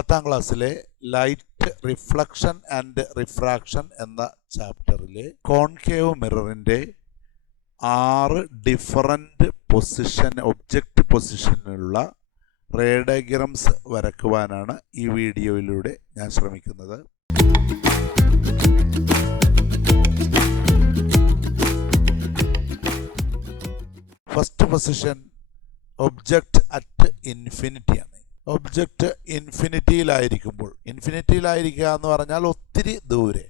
10ാം ക്ലാസ്സിലെ light reflection and refraction എന്ന ചാപ്റ്ററിലെ കോൺകേവ് മിററിൻ്റെ 6 ഡിഫറൻറ്റ് ഒബ്ജക്റ്റ് പൊസിഷനിലുള്ള റേ ഡയഗ്രംസ് വരക്കുവാനാണ് ഈ വീഡിയോയിലൂടെ ഞാൻ ശ്രമിക്കുന്നത്. First position object at infinity ആണ്. ഒബ്ജക്റ്റ് ഇൻഫിനിറ്റിയിലായിരിക്കുക എന്ന് പറഞ്ഞാൽ ഒത്തിരി ദൂരെ.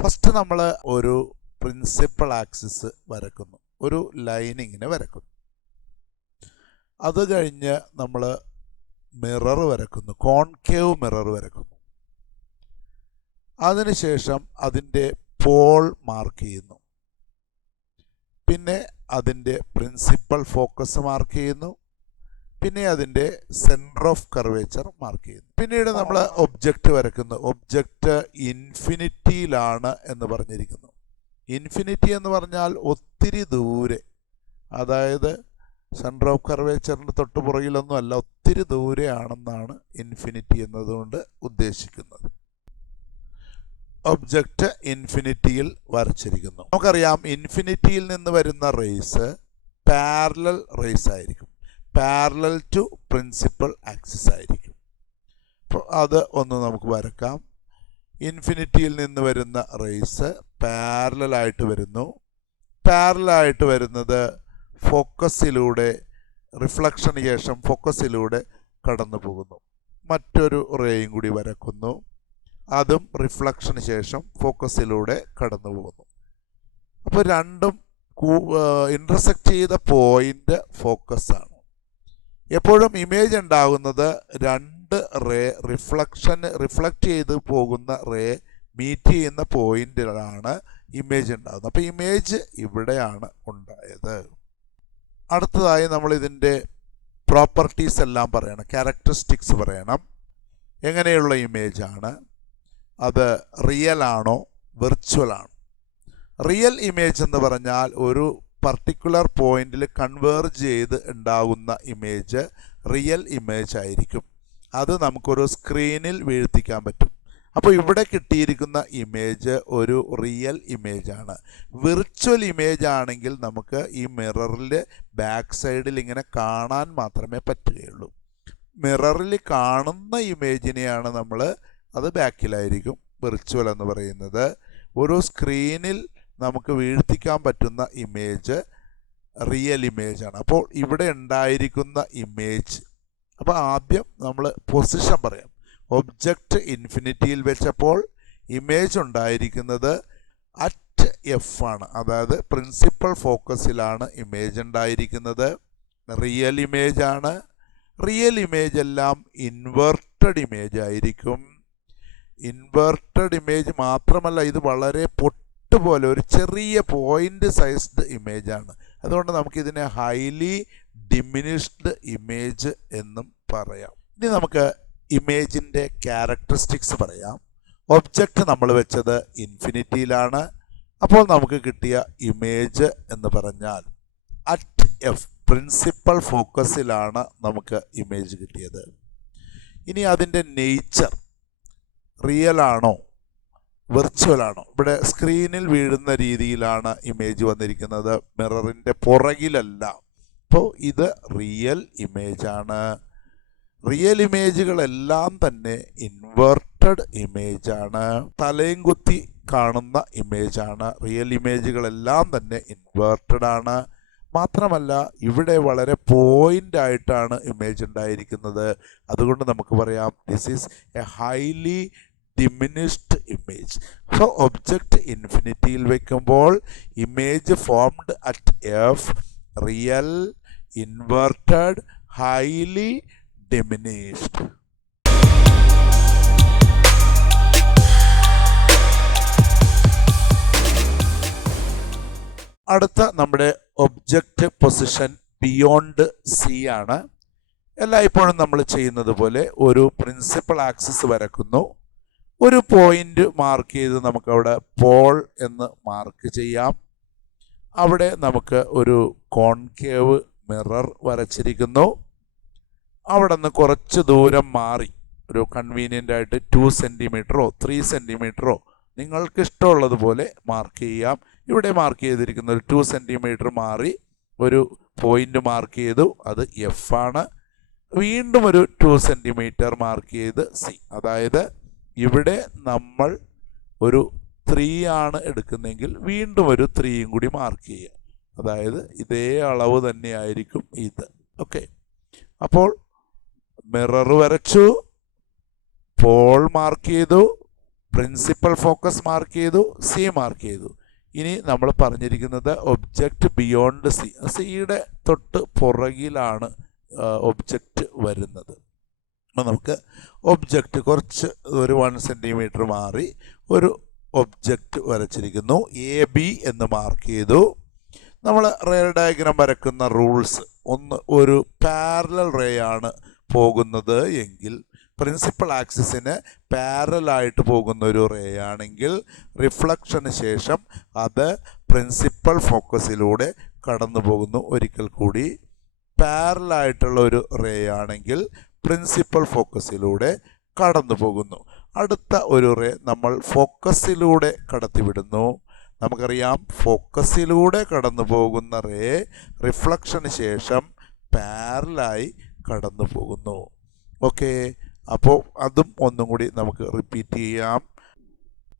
ഫസ്റ്റ് നമ്മൾ ഒരു പ്രിൻസിപ്പൽ ആക്സിസ് വരക്കുന്നു, ഒരു ലൈനിങ്ങിനെ വരക്കുന്നു. അത് കഴിഞ്ഞ് നമ്മൾ മിറർ വരക്കുന്നു, കോൺകേവ് മിറർ വരക്കുന്നു. അതിനുശേഷം അതിൻ്റെ പോൾ മാർക്ക് ചെയ്യുന്നു, പിന്നെ അതിൻ്റെ പ്രിൻസിപ്പൽ ഫോക്കസ് മാർക്ക് ചെയ്യുന്നു, പിന്നെ അതിൻ്റെ സെൻറ്റർ ഓഫ് കർവേച്ചർ മാർക്ക് ചെയ്യുന്നു. പിന്നീട് നമ്മൾ ഒബ്ജക്റ്റ് വരക്കുന്നു. ഒബ്ജക്റ്റ് ഇൻഫിനിറ്റിയിലാണ് എന്ന് പറഞ്ഞിരിക്കുന്നു. ഇൻഫിനിറ്റി എന്ന് പറഞ്ഞാൽ ഒത്തിരി ദൂരെ, അതായത് സെൻറ്റർ ഓഫ് കർവേച്ചറിൻ്റെ തൊട്ട് പുറകിലൊന്നും അല്ല, ഒത്തിരി ദൂരെയാണെന്നാണ് ഇൻഫിനിറ്റി എന്നതുകൊണ്ട് ഉദ്ദേശിക്കുന്നത്. ഒബ്ജക്റ്റ് ഇൻഫിനിറ്റിയിൽ വരച്ചിരിക്കുന്നു. നമുക്കറിയാം ഇൻഫിനിറ്റിയിൽ നിന്ന് വരുന്ന റേസ് പാരലൽ റേസ് ആയിരിക്കും, പാരലൽ ടു പ്രിൻസിപ്പൽ ആക്സിസ് ആയിരിക്കും. അപ്പോൾ അത് ഒന്ന് നമുക്ക് വരക്കാം. ഇൻഫിനിറ്റിയിൽ നിന്ന് വരുന്ന റേസ് പാരലലായിട്ട് വരുന്നു. പാരലലായിട്ട് വരുന്നത് ഫോക്കസിലൂടെ, റിഫ്ലക്ഷന് ശേഷം ഫോക്കസിലൂടെ കടന്നു പോകുന്നു. മറ്റൊരു റേയും കൂടി വരക്കുന്നു, അതും റിഫ്ലക്ഷന് ശേഷം ഫോക്കസിലൂടെ കടന്നു പോകുന്നു. അപ്പോൾ രണ്ടും ഇൻ്റർസെക്റ്റ് ചെയ്ത പോയിൻ്റ് ഫോക്കസാണ്. എപ്പോഴും ഇമേജ് ഉണ്ടാകുന്നത് രണ്ട് റേ റിഫ്ലക്റ്റ് ചെയ്ത് പോകുന്ന റേ മീറ്റ് ചെയ്യുന്ന പോയിന്റിലാണ് ഇമേജ് ഉണ്ടാകുന്നത്. അപ്പോൾ ഇമേജ് ഇവിടെയാണ് ഉണ്ടായത്. അടുത്തതായി നമ്മൾ ഇതിൻ്റെ പ്രോപ്പർട്ടീസ് എല്ലാം പറയണം, ക്യാരക്ടറിസ്റ്റിക്സ് പറയണം. എങ്ങനെയുള്ള ഇമേജാണ്, അത് റിയൽ ആണോ വെർച്വൽ ആണോ? റിയൽ ഇമേജ് എന്ന് പറഞ്ഞാൽ ഒരു പർട്ടിക്കുലർ പോയിന്റിൽ കൺവേർജ് ചെയ്ത് ഉണ്ടാകുന്ന ഇമേജ് റിയൽ ഇമേജ് ആയിരിക്കും. അത് നമുക്കൊരു സ്ക്രീനിൽ വീഴ്ത്തിക്കാൻ പറ്റും. അപ്പോൾ ഇവിടെ കിട്ടിയിരിക്കുന്ന ഇമേജ് ഒരു റിയൽ ഇമേജാണ്. വിർച്വൽ ഇമേജ് ആണെങ്കിൽ നമുക്ക് ഈ മിററിൽ ബാക്ക് സൈഡിൽ ഇങ്ങനെ കാണാൻ മാത്രമേ പറ്റുകയുള്ളൂ. മിററിൽ കാണുന്ന ഇമേജിനെയാണ് നമ്മൾ, അത് ബാക്കിലായിരിക്കും വിർച്വൽ എന്ന് പറയുന്നത്. ഒരു സ്ക്രീനിൽ നമുക്ക് വീഴ്ത്തിക്കാൻ പറ്റുന്ന ഇമേജ് റിയൽ ഇമേജാണ്. അപ്പോൾ ഇവിടെ ഉണ്ടായിരിക്കുന്ന ഇമേജ്, അപ്പോൾ ആദ്യം നമ്മൾ പൊസിഷൻ പറയാം. ഒബ്ജക്റ്റ് ഇൻഫിനിറ്റിയിൽ വെച്ചപ്പോൾ ഇമേജ് ഉണ്ടായിരിക്കുന്നത് അറ്റ് എഫ് ആണ്, അതായത് പ്രിൻസിപ്പൽ ഫോക്കസിലാണ് ഇമേജ് ഉണ്ടായിരിക്കുന്നത്. റിയൽ ഇമേജ് ആണ്. റിയൽ ഇമേജ് എല്ലാം ഇൻവെർട്ടഡ് ഇമേജ് ആയിരിക്കും. ഇൻവെർട്ടഡ് ഇമേജ് മാത്രമല്ല, ഇത് വളരെ പോലെ ഒരു ചെറിയ പോയിന്റ് സൈസ്ഡ് ഇമേജ് ആണ്. അതുകൊണ്ട് നമുക്കിതിനെ ഹൈലി ഡിമിനിഷ്ഡ് ഇമേജ് എന്നും പറയാം. ഇനി നമുക്ക് ഇമേജിൻ്റെ ക്യാരക്ടറിസ്റ്റിക്സ് പറയാം. ഒബ്ജക്റ്റ് നമ്മൾ വെച്ചത് ഇൻഫിനിറ്റിയിലാണ്. അപ്പോൾ നമുക്ക് കിട്ടിയ ഇമേജ് എന്ന് പറഞ്ഞാൽ അറ്റ് എഫ് പ്രിൻസിപ്പൽ ഫോക്കസിലാണ് നമുക്ക് ഇമേജ് കിട്ടിയത്. ഇനി അതിൻ്റെ നേച്ചർ റിയൽ ആണോ വെർച്വൽ ആണോ? ഇവിടെ സ്ക്രീനിൽ വീഴുന്ന രീതിയിലാണ് ഇമേജ് വന്നിരിക്കുന്നത്, മിററിൻ്റെ പുറകിലല്ല. അപ്പോൾ ഇത് റിയൽ ഇമേജാണ്. റിയൽ ഇമേജുകളെല്ലാം തന്നെ ഇൻവെർട്ടഡ് ഇമേജാണ്, തലയും കുത്തി കാണുന്ന ഇമേജാണ്. റിയൽ ഇമേജുകളെല്ലാം തന്നെ ഇൻവെർട്ടഡ് ആണ്. മാത്രമല്ല ഇവിടെ വളരെ പോയിന്റ് ആയിട്ടാണ് ഇമേജ് ഉണ്ടായിരിക്കുന്നത്. അതുകൊണ്ട് നമുക്ക് പറയാം this is a highly diminished image. So object ഇൻഫിനിറ്റിയിൽ വയ്ക്കുമ്പോൾ image formed at F real, inverted, highly diminished. അടുത്ത നമ്മുടെ ഒബ്ജക്റ്റ് പൊസിഷൻ ബിയോണ്ട് സി ആണ്. എല്ലായ്പ്പോഴും നമ്മൾ ചെയ്യുന്നത് പോലെ ഒരു പ്രിൻസിപ്പൽ ആക്സിസ് വരക്കുന്നു. ഒരു പോയിന്റ് മാർക്ക് ചെയ്ത് നമുക്കവിടെ പോൾ എന്ന് മാർക്ക് ചെയ്യാം. അവിടെ നമുക്ക് ഒരു കോൺകേവ് മിറർ വരച്ചിരിക്കുന്നു. അവിടെ നിന്ന് കുറച്ച് ദൂരം മാറി ഒരു കൺവീനിയൻ്റ് ആയിട്ട് 2 സെൻറ്റിമീറ്ററോ 3 സെൻറ്റിമീറ്ററോ നിങ്ങൾക്ക് ഇഷ്ടമുള്ളതുപോലെ മാർക്ക് ചെയ്യാം. ഇവിടെ മാർക്ക് ചെയ്തിരിക്കുന്ന ഒരു 2 സെൻറ്റിമീറ്റർ മാറി ഒരു പോയിന്റ് മാർക്ക് ചെയ്തു, അത് എഫ് ആണ്. വീണ്ടും ഒരു 2 സെൻറ്റിമീറ്റർ മാർക്ക് ചെയ്ത് സി. അതായത് ഇവിടെ നമ്മൾ ഒരു 3 ആണ് എടുക്കുന്നതെങ്കിൽ വീണ്ടും ഒരു 3യും കൂടി മാർക്ക് ചെയ്യുക. അതായത് ഇതേ അളവ് തന്നെയായിരിക്കും ഇത്. ഓക്കെ, അപ്പോൾ മിറർ വരച്ചു, പോൾ മാർക്ക് ചെയ്തു, പ്രിൻസിപ്പൽ ഫോക്കസ് മാർക്ക് ചെയ്തു, സി മാർക്ക് ചെയ്തു. ഇനി നമ്മൾ പറഞ്ഞിരിക്കുന്നത് ഒബ്ജക്റ്റ് ബിയോണ്ട് സി. സിയുടെ തൊട്ട് പുറകിലാണ് ഒബ്ജക്റ്റ് വരുന്നത്. നമുക്ക് ഒബ്ജക്റ്റ് കുറച്ച് ഒരു 1 സെൻറ്റിമീറ്റർ മാറി ഒരു ഒബ്ജക്റ്റ് വരച്ചിരിക്കുന്നു. എ ബി എന്ന് മാർക്ക് ചെയ്തു. നമ്മൾ റേ ഡയഗ്രാം വരക്കുന്ന റൂൾസ് ഒന്ന്, ഒരു പാരലൽ റേ ആണ് പോകുന്നത് എങ്കിൽ പ്രിൻസിപ്പൽ ആക്സിസിന് പാരലായിട്ട് പോകുന്ന ഒരു റേ ആണെങ്കിൽ റിഫ്ലക്ഷന് ശേഷം അത് പ്രിൻസിപ്പൽ ഫോക്കസിലൂടെ കടന്നു പോകുന്നു. ഒരിക്കൽ കൂടി, പാരലായിട്ടുള്ള ഒരു റേ ആണെങ്കിൽ പ്രിൻസിപ്പൽ ഫോക്കസിലൂടെ കടന്നു പോകുന്നു. അടുത്ത ഒരു റേ നമ്മൾ ഫോക്കസിലൂടെ കടത്തിവിടുന്നു. നമുക്കറിയാം ഫോക്കസിലൂടെ കടന്നു പോകുന്ന റേ റിഫ്ലക്ഷന് ശേഷം പാരലായി കടന്നു പോകുന്നു. ഓക്കെ, അപ്പോൾ അതും ഒന്നും കൂടി നമുക്ക് റിപ്പീറ്റ് ചെയ്യാം.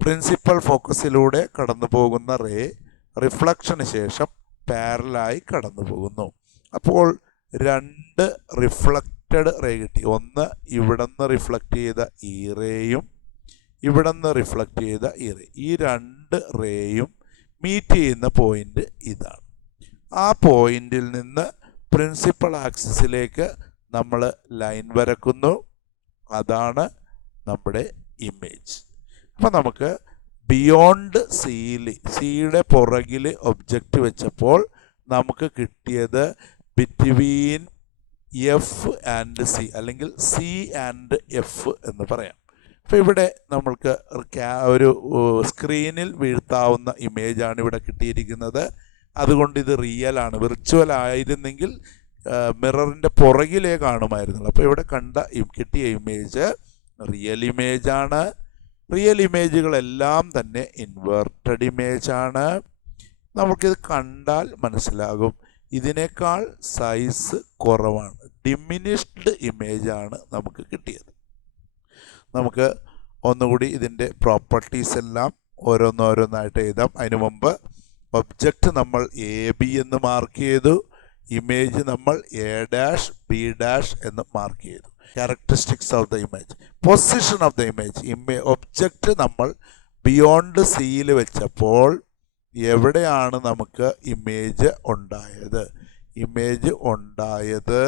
പ്രിൻസിപ്പൽ ഫോക്കസിലൂടെ കടന്നു പോകുന്ന റേ റിഫ്ലക്ഷന് ശേഷം പാരലായി കടന്നു പോകുന്നു. അപ്പോൾ 2 റിഫ്ലക്റ്റഡ് റേ കിട്ടി. ഒന്ന് ഇവിടെ നിന്ന് റിഫ്ലക്റ്റ് ചെയ്ത ഈ റേയും ഇവിടെ നിന്ന് റിഫ്ലക്റ്റ് ചെയ്ത ഈ റേ. ഈ 2 റേയും മീറ്റ് ചെയ്യുന്ന പോയിന്റ് ഇതാണ്. ആ പോയിന്റിൽ നിന്ന് പ്രിൻസിപ്പൽ ആക്സിസിലേക്ക് നമ്മൾ ലൈൻ വരക്കുന്നു. അതാണ് നമ്മുടെ ഇമേജ്. അപ്പം നമുക്ക് ബിയോണ്ട് സിയുടെ പുറകിൽ ഒബ്ജക്റ്റ് വെച്ചപ്പോൾ നമുക്ക് കിട്ടിയത് ബിറ്റ്വീൻ എഫ് ആൻഡ് സി, അല്ലെങ്കിൽ സി ആൻഡ് എഫ് എന്ന് പറയാം. അപ്പോൾ ഇവിടെ നമ്മൾക്ക് ഒരു സ്ക്രീനിൽ വീഴ്ത്താവുന്ന ഇമേജാണ് ഇവിടെ കിട്ടിയിരിക്കുന്നത്. അതുകൊണ്ട് ഇത് റിയൽ ആണ്. വിർച്വൽ ആയിരുന്നെങ്കിൽ മിററിൻ്റെ പുറകിലേ കാണുമായിരുന്നുള്ളൂ. അപ്പോൾ ഇവിടെ കിട്ടിയ ഇമേജ് റിയൽ ഇമേജാണ്. റിയൽ ഇമേജുകളെല്ലാം തന്നെ ഇൻവേർട്ടഡ് ഇമേജാണ്. നമുക്കിത് കണ്ടാൽ മനസ്സിലാകും ഇതിനേക്കാൾ സൈസ് കുറവാണ്. ഡിമിനിഷ്ഡ് ഇമേജാണ് നമുക്ക് കിട്ടിയത്. നമുക്ക് ഒന്നുകൂടി ഇതിൻ്റെ പ്രോപ്പർട്ടീസ് എല്ലാം ഓരോന്നോരോന്നായിട്ട് എഴുതാം. അതിനു മുമ്പ് ഒബ്ജക്റ്റ് നമ്മൾ എ ബി എന്ന് മാർക്ക് ചെയ്തു. ഇമേജ് നമ്മൾ എ ഡാഷ് ബി ഡാഷ് എന്ന് മാർക്ക് ചെയ്തു. Characteristics of the image, position of the image. Object നമ്മൾ ബിയോണ്ട് സിയിൽ വെച്ചപ്പോൾ എവിടെയാണ് നമുക്ക് ഇമേജ് ഉണ്ടായത്? ഇമേജ് ഉണ്ടായത്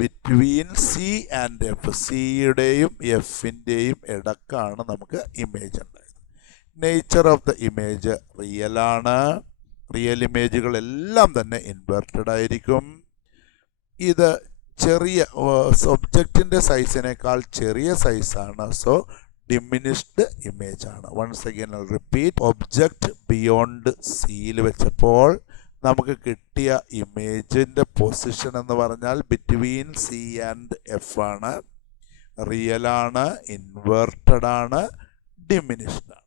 ബിറ്റ്വീൻ സി ആൻഡ് എഫ്. സിയുടെയും എഫിൻ്റെയും ഇടക്കാണ് നമുക്ക് ഇമേജ് ഉണ്ടായത്. Nature of the image real ആണ്. റിയൽ ഇമേജുകളെല്ലാം തന്നെ ഇൻവെർട്ടഡ് ആയിരിക്കും. ഇത് ചെറിയ ഒബ്ജക്റ്റിൻ്റെ സൈസിനേക്കാൾ ചെറിയ സൈസാണ്. സോ ഡിമിനിഷ്ഡ് ഇമേജ് ആണ്. Once again I repeat, object beyond സിയിൽ വെച്ചപ്പോൾ നമുക്ക് കിട്ടിയ ഇമേജിൻ്റെ പൊസിഷൻ എന്ന് പറഞ്ഞാൽ ബിറ്റ്വീൻ സി ആൻഡ് എഫ് ആണ്. റിയൽ ആണ്, ഇൻവെർട്ടഡ് ആണ്, ഡിമിനിഷ്ഡ് ആണ്.